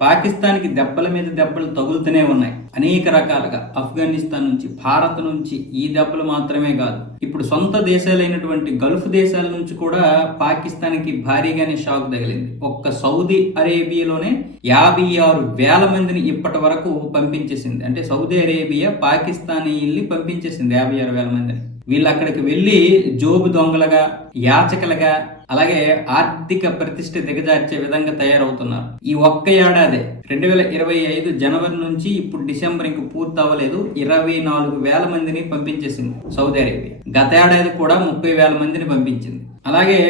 పాకిస్తాన్కి దెబ్బల మీద దెబ్బలు తగులుతూనే ఉన్నాయి అనేక రకాలుగా. ఆఫ్ఘనిస్తాన్ నుంచి, భారత్ నుంచి ఈ దెబ్బలు మాత్రమే కాదు, ఇప్పుడు సొంత దేశాలైనటువంటి గల్ఫ్ దేశాల నుంచి కూడా పాకిస్తాన్కి భారీగానే షాక్ తగిలింది. ఒక్క సౌదీ అరేబియాలోనే 56,000 మందిని ఇప్పటి వరకు పంపించేసింది. అంటే సౌదీ అరేబియా పాకిస్తానీల్ని పంపించేసింది 56,000 మందిని. వీళ్ళు అక్కడికి వెళ్ళి జోబు దొంగలుగా, యాచకులుగా, అలాగే ఆర్థిక ప్రతిష్ఠ దిగజార్చే విధంగా తయారవుతున్నారు. ఈ ఒక్క ఏడాది 2025 జనవరి నుంచి ఇప్పుడు డిసెంబర్ ఇంక పూర్తి అవ్వలేదు, 24,000 మందిని పంపించేసింది సౌదీ అరేబియా. గత ఏడాది కూడా 30,000 మందిని పంపించింది. అలాగే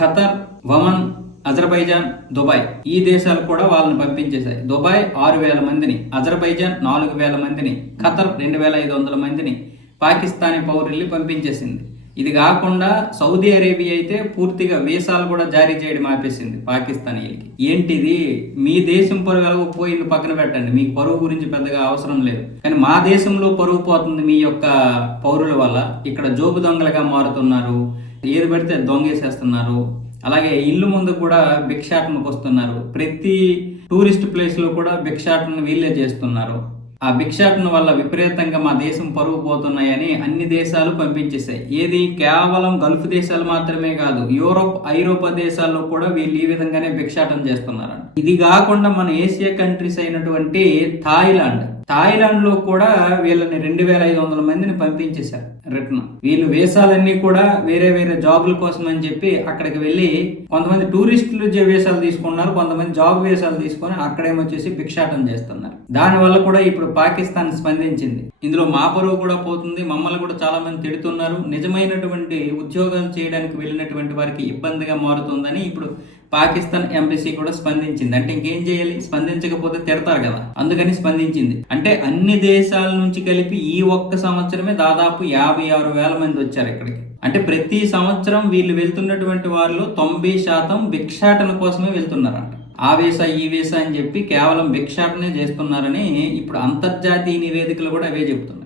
ఖతర్, ఒమన్, అజర్బైజాన్, దుబాయ్ ఈ దేశాలు కూడా వాళ్ళని పంపించేశాయి. దుబాయ్ 6,000 మందిని, అజర్బైజాన్ 4,000 మందిని, ఖతర్ 2,500 మందిని పాకిస్తానీ పౌరుల్ని పంపించేసింది. ఇది కాకుండా సౌదీ అరేబియా అయితే పూర్తిగా వీసాలు కూడా జారీ చేయడం ఆపేసింది పాకిస్తానీలకి. ఏంటిది, మీ దేశం పరువు ఎలాగో పోయింది పక్కన పెట్టండి, మీకు పరువు గురించి పెద్దగా అవసరం లేదు, కానీ మా దేశంలో పరువు పోతుంది మీ యొక్క పౌరుల వల్ల. ఇక్కడ జోబు దొంగలుగా మారుతున్నారు, ఏది పడితే దొంగేసేస్తున్నారు. అలాగే ఇల్లు ముందు కూడా భిక్షాటనకు వస్తున్నారు. ప్రతి టూరిస్ట్ ప్లేస్ లో కూడా భిక్షాటన వీళ్ళే చేస్తున్నారు. ఆ భిక్షాటన వల్ల విపరీతంగా మా దేశం పరువు పోతున్నాయని అన్ని దేశాలు పంపించేశాయి. ఏది కేవలం గల్ఫ్ దేశాలు మాత్రమే కాదు, యూరోప్, ఐరోపా దేశాల్లో కూడా వీళ్ళు ఈ విధంగానే భిక్షాటన చేస్తున్నారు. ఇది కాకుండా మన ఏషియా కంట్రీస్ అయినటువంటి థాయిలాండ్ లో కూడా వీళ్ళని 2,500 మందిని పంపించేశారు రిటర్న్. వీళ్ళు వీసాలన్నీ కూడా వేరే వేరే జాబుల కోసం అని చెప్పి అక్కడికి వెళ్ళి కొంతమంది టూరిస్టులు వీసాలు తీసుకున్నారు, కొంతమంది జాబ్ వీసాలు తీసుకొని అక్కడేమొచ్చేసి భిక్షాటన చేస్తున్నారు. దానివల్ల కూడా ఇప్పుడు పాకిస్తాన్ స్పందించింది. ఇందులో మా పరువు కూడా పోతుంది, మమ్మల్ని కూడా చాలా మంది తిడుతున్నారు, నిజమైనటువంటి ఉద్యోగాలు చేయడానికి వెళ్ళినటువంటి వారికి ఇబ్బందిగా మారుతుందని ఇప్పుడు పాకిస్తాన్ ఎంబసీ కూడా స్పందించింది. అంటే ఇంకేం చేయాలి, స్పందించకపోతే తిడతారు కదా, అందుకని స్పందించింది. అంటే అన్ని దేశాల నుంచి కలిపి ఈ ఒక్క సంవత్సరమే దాదాపు 56,000 మంది వచ్చారు ఇక్కడికి. అంటే ప్రతి సంవత్సరం వీళ్ళు వెళ్తున్నటువంటి వారిలో 90% భిక్షాటన కోసమే వెళ్తున్నారంట. ఆ వీసా ఈ వీసా అని చెప్పి కేవలం భిక్షాటనే చేస్తున్నారని ఇప్పుడు అంతర్జాతీయ నివేదికలు కూడా అవే చెబుతున్నాయి.